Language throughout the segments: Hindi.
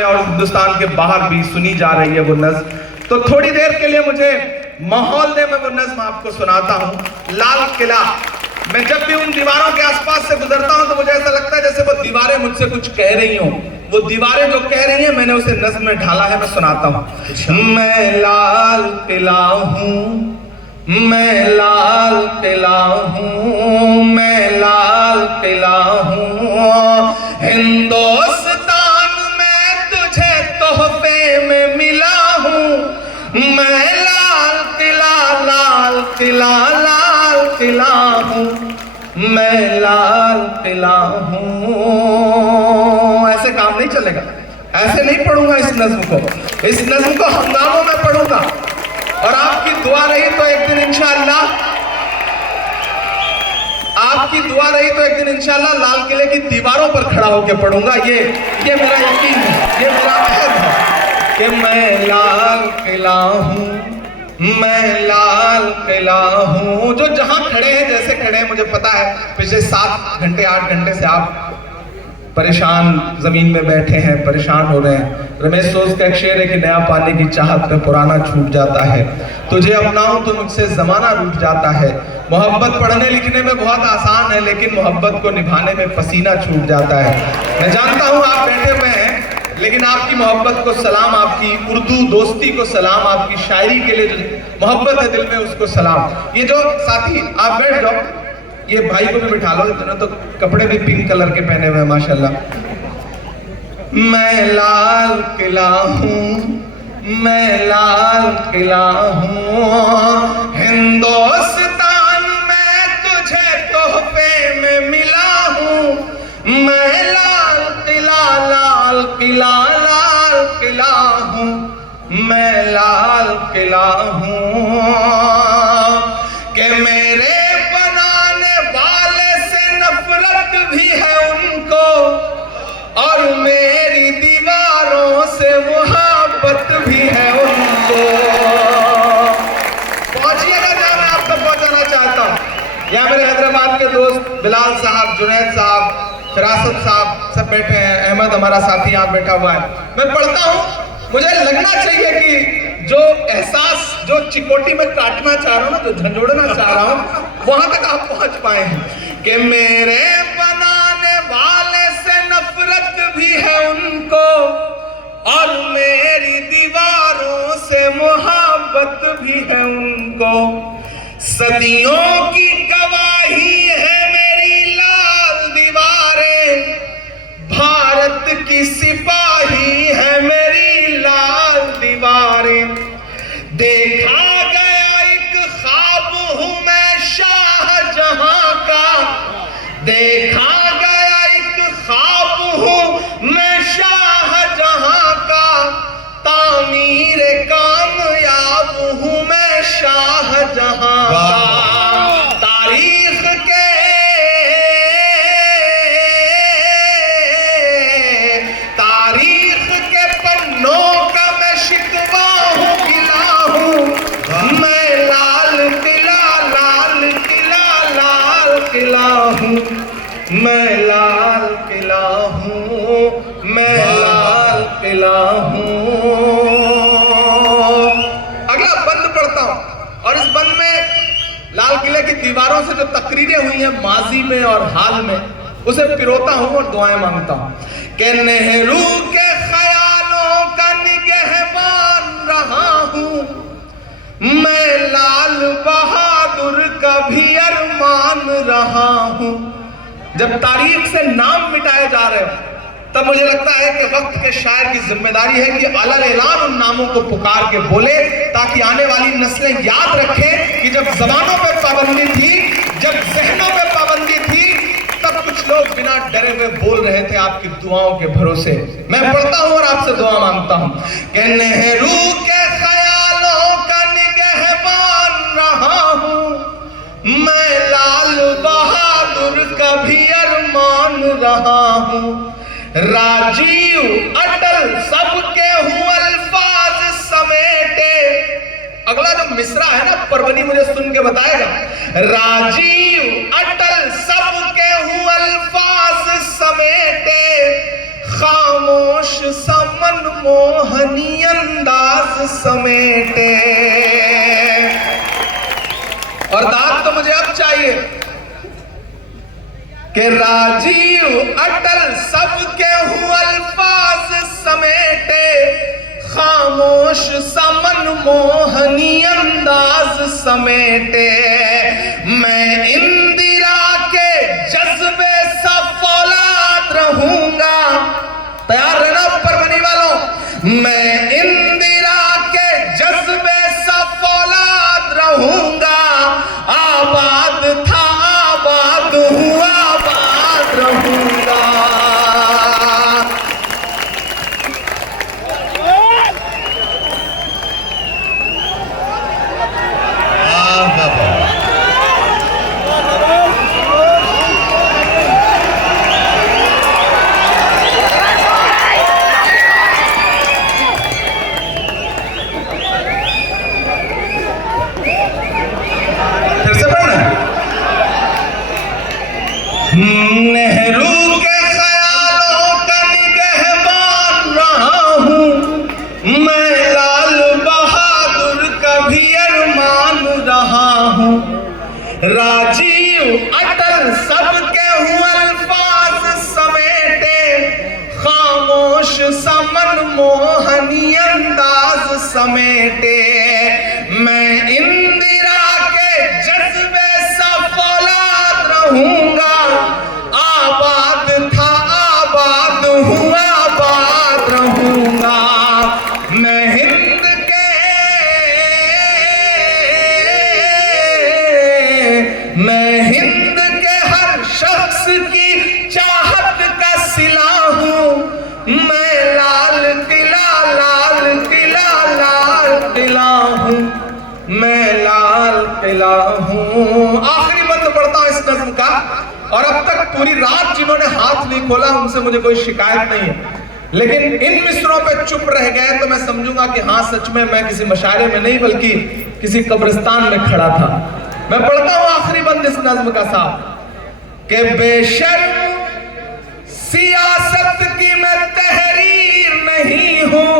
में और हिंदुस्तान के बाहर भी सुनी जा रही है वो नज्म। तो थोड़ी देर के लिए मुझे माहौल दे, मैं वो नज्म आपको सुनाता हूँ। लाल किला। मैं जब भी उन दीवारों के आसपास से गुजरता हूँ तो मुझे ऐसा लगता है जैसे वो दीवारें मुझसे कुछ कह रही हों। वो दीवारें जो कह रही हैं मैंने उसे नज्म में ढाला है, मैं सुनाता हूँ। मैं लाल किला हूँ, मैं लाल किला हूँ, मैं लाल किला हूँ, हिंदुस्तान में तुझे तोहफे में मिला हूँ। मैं लाल किला, लाल किला, लाल किला हूँ, मैं लाल किला हूँ। ऐसे काम नहीं चलेगा, ऐसे नहीं पढ़ूंगा इस नज्म को। इस नज्म को हंगामों में पढ़ूंगा और आपकी दुआ रही तो एक दिन इंशाअल्लाह, आपकी दुआ रही तो एक दिन इंशाअल्लाह लाल किले की दीवारों पर खड़ा होकर पढ़ूंगा। ये मेरा यकीन है, ये मेरा अहद है कि मैं लाल किला हूँ, मैं लाल किला हूँ। जो जहां खड़े हैं, जैसे खड़े हैं, मुझे पता है पिछले 7 घंटे 8 घंटे से आप परेशान जमीन में बैठे हैं, परेशान हो रहे हैं। रमेश सोच का एक शेर है कि नया पाने की चाहत में पुराना छूट जाता है, तुझे अपनाऊं तो मुझसे जमाना रूठ जाता है। मोहब्बत पढ़ने लिखने में बहुत आसान है, लेकिन मोहब्बत को निभाने में पसीना छूट जाता है। मैं जानता हूं आप बैठे हुए हैं, लेकिन आपकी मोहब्बत को सलाम, आपकी उर्दू दोस्ती को सलाम, आपकी शायरी के लिए जो मोहब्बत है दिल में उसको सलाम। ये जो साथी, आप बैठ जाओ, ये भाई को भी बिठा लो, इन्होंने तो कपड़े भी पिंक कलर के पहने हुए हैं माशाल्लाह। मैं लाल किला हूँ, मैं लाल किला हूँ, हिंदुस्तान में तुझे तोहफे में मिला हूँ। मैं लाल किला, लाल किला, लाल किला हूँ, मैं लाल किला हूँ। कि मेरे बनाने वाले से नफरत भी है उनको और मेरी दीवारों से मोहब्बत भी है उनको। पहुंचिएगा जहां मैं आप तक पहुंचाना चाहता हूं। यहाँ मेरे हैदराबाद के दोस्त बिलाल साहब, जुनैद साहब, फिरासत साहब सब बैठे हैं, अहमद हमारा साथी यहाँ बैठा हुआ है। मैं पढ़ता हूँ, मुझे लगना चाहिए कि जो एहसास जो चिकोटी में काटना चाह रहा हूँ ना, जो झंझोड़ना चाह रहा हूँ, वहां तक आप पहुंच पाए हैं। कि मेरे बनाने वाले से नफरत भी है उनको और मेरी दीवारों से मोहब्बत भी है उनको। सदियों की गवाही है मेरी लाल दीवारें, भारत की सिपाही है मेरी लाल दीवारें। देखा गया एक ख्वाब हूं मैं शाहजहां का, देखा गया एक ख्वाब हूं मैं शाहजहां का, तामीर कामयाब हूं मैं शाहजहां का। तारीख के पन्नों का मैं शिकवा हूं, गिला हूं। मैं लाल किला, लाल किला, लाल किला हूं, मैं लाल किला हूं, मैं लाल किला हूं। अगला बंद पढ़ता हूं और इस बंद में लाल किले की दीवारों से जो तकरीरें हुई हैं माजी में और हाल में, उसे पिरोता हूं और दुआएं मांगता हूं। कि नेहरू के ख्यालों का निगहबान रहा हूं, मैं लाल बहादुर का भी अरमान रहा हूं। जब तारीख से नाम मिटाए जा रहे हो तब मुझे लगता है कि वक्त के शायर की जिम्मेदारी है कि अलग ऐलान उन नामों को पुकार के बोले, ताकि आने वाली नस्लें याद रखें कि जब जबानों पे पाबंदी थी, जब जहनों पे पाबंदी थी, तब कुछ लोग बिना डरे हुए बोल रहे थे आपकी दुआओं के भरोसे। मैं पढ़ता हूं और आपसे दुआ मांगता हूं कि नेहरू के ख्यालों का निगहबान रहा हूं, मैं लाल बहादुर का भी अरमान रहा हूं। राजीव अटल सबके हूं अल्फाज समेटे। अगला जो मिसरा है ना, परवनी मुझे सुन के बताएगा। राजीव अटल सबके हूं अल्फाज समेटे, खामोश समन मोहनी अंदाज समेटे। और दाद तो मुझे अब चाहिए कि राजीव अटल सबके हूँ अल्फाज समेटे, खामोश समन मोहनी अंदाज समेटे। मैं इंदिरा के जज्बे सा फौलाद रहूंगा, तैयार रहना परवनी वालों, मैं इंदिरा के जज्बे सा फौलाद रहूंगा। आबाद था आबाद हूँ आबाद रहूंगा। नेहरू के ख्यालों का निगहबान रहा हूँ मैं, लाल बहादुर का भी अरमान रहा हूँ। राजीव अटल सबके हूँ अल्फाज समेटे, खामोश समन मोहनी अंदाज समेटे। मैं इंदिरा के जज्बे सा फौलाद रहूंगा। आबाद था आबाद हूँ आबाद रहूंगा। मैं हिंद के हर शख्स की चाहत का सिला हूँ। मैं लाल किला लाल किला लाल किला हूँ, मैं लाल किला हूँ। आखिरी बंद पढ़ता हूँ इस नज्म का, और अब तक पूरी रात जिन्होंने हाथ नहीं खोला उनसे मुझे कोई शिकायत नहीं है, लेकिन इन मिसरों पे चुप रह गए तो मैं समझूंगा कि हाँ सच में मैं किसी मशारे में नहीं बल्कि किसी कब्रिस्तान में खड़ा था। मैं पढ़ता हूँ आखिरी बंद इस नज्म का साहब, कि बेशर्म सियासत की मैं तहरीर नहीं हूं,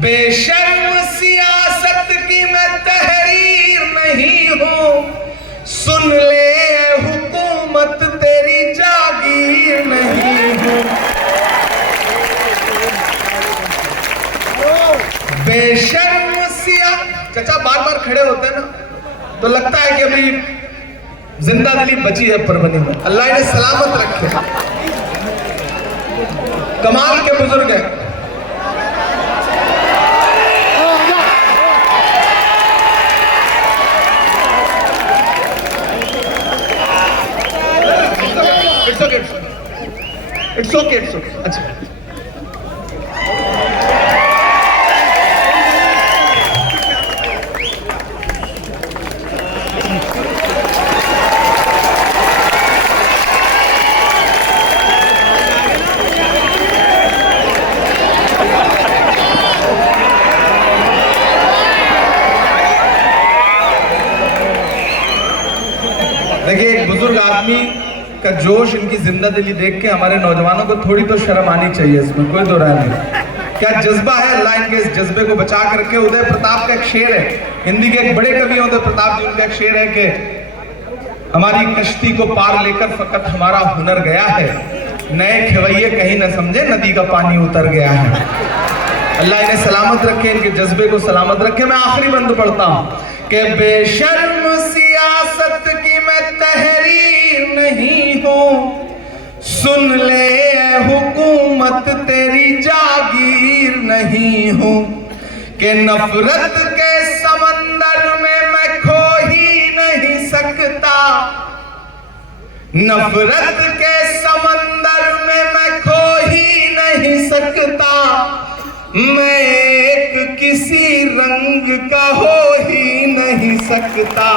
बेशर्म सियासत की मैं तहरीर नहीं हूं। सुन ले हुकूमत तेरी जागीर नहीं हूं। बेशर्म चाचा बार बार खड़े होते हैं ना तो लगता है कि अभी जिंदा दिली बची है परवनी में। अल्लाह इन्हें सलामत रखे, कमाल के बुजुर्ग हैं। इट्स ओके अच्छा देखिए, एक बुजुर्ग आदमी का जोश, इनकी जिंदा दिली देख के हमारे नौजवानों को थोड़ी तो शर्म आनी चाहिए, इसमें कोई दो राय नहीं। क्या जज्बा है, अल्लाह इनके इस जज्बे को बचा कर रखे। उदय प्रताप का एक शेर है, हिंदी के एक बड़े कवि उदय प्रताप जी, उनका एक शेर है कि हमारी कश्ती को पार लेकर फकत हमारा हुनर गया है, नए खिवैये कहीं न समझे नदी का पानी उतर गया है। अल्लाह इन्हें सलामत रखे, इनके जज्बे को सलामत रखे। मैं आखिरी बंद पढ़ता हूँ कि बेशर्म सियासत की मैं तहरीर नहीं हूँ, सुन ले हुकूमत तेरी जागीर नहीं हूँ। कि नफरत के समंदर में मैं खो ही नहीं सकता, नफरत के समंदर में मैं खो ही नहीं सकता। मैं एक किसी रंग का हो ही नहीं सकता।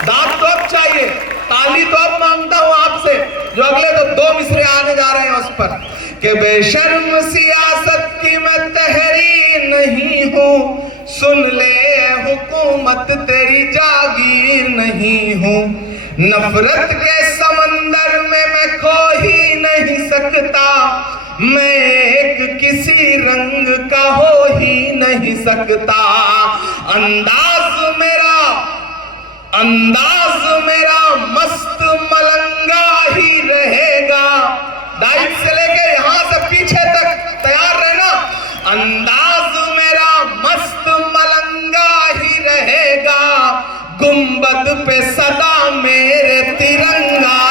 दाद तो अब चाहिए, ताली तो अब मांगता हूं आपसे, जो अगले तो दो मिसरे आने जा रहे हैं उस पर। कि बेशर्म सियासत की मैं तहरीर नहीं हूं, सुन ले हुकूमत तेरी जागीर नहीं हूं। नफरत के समंदर में मैं खो ही नहीं सकता, मैं एक किसी रंग का हो ही नहीं सकता। अंदाज मेरा मस्त मलंगा ही रहेगा। डाइट से लेके यहां से पीछे तक तैयार रहना। अंदाज मेरा मस्त मलंगा ही रहेगा, गुंबद पे सदा मेरे तिरंगा